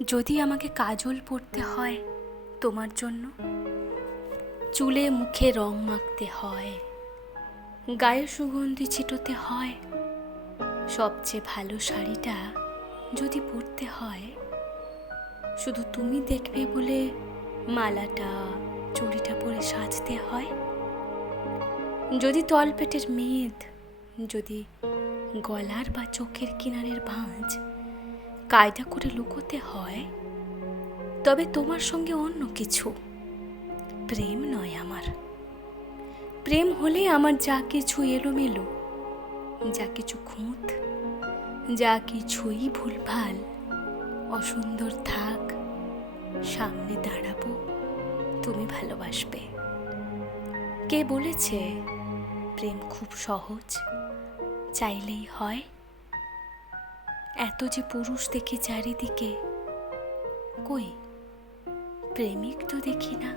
যদি আমাকে কাজল পরতে হয় তোমার জন্য, চুলে মুখে রং মাখতে হয়, গায়ে সুগন্ধি ছিটোতে হয়, সবচেয়ে ভালো শাড়িটা যদি পরতে হয়, শুধু তুমি দেখবে বলে মালাটা চুড়িটা পরে সাজতে হয়, যদি তলপেটের মেদ, যদি গলার বা চোখের কিনারের ভাঁজ কায়দা করে লুকোতে হয়, তবে তোমার সঙ্গে অন্য কিছু, প্রেম নয় আমার। প্রেম হলে আমার যা কিছু এলোমেলো, যা কিছু খুঁত, যা কিছুই ভুলভাল অসুন্দর থাক, সামনে দাঁড়াবো, তুমি ভালোবাসবে। কে বলেছে প্রেম খুব সহজ, চাইলেই হয়? এত যে পুরুষ দেখি চারিদিকে, কই প্রেমিক তো দেখি না।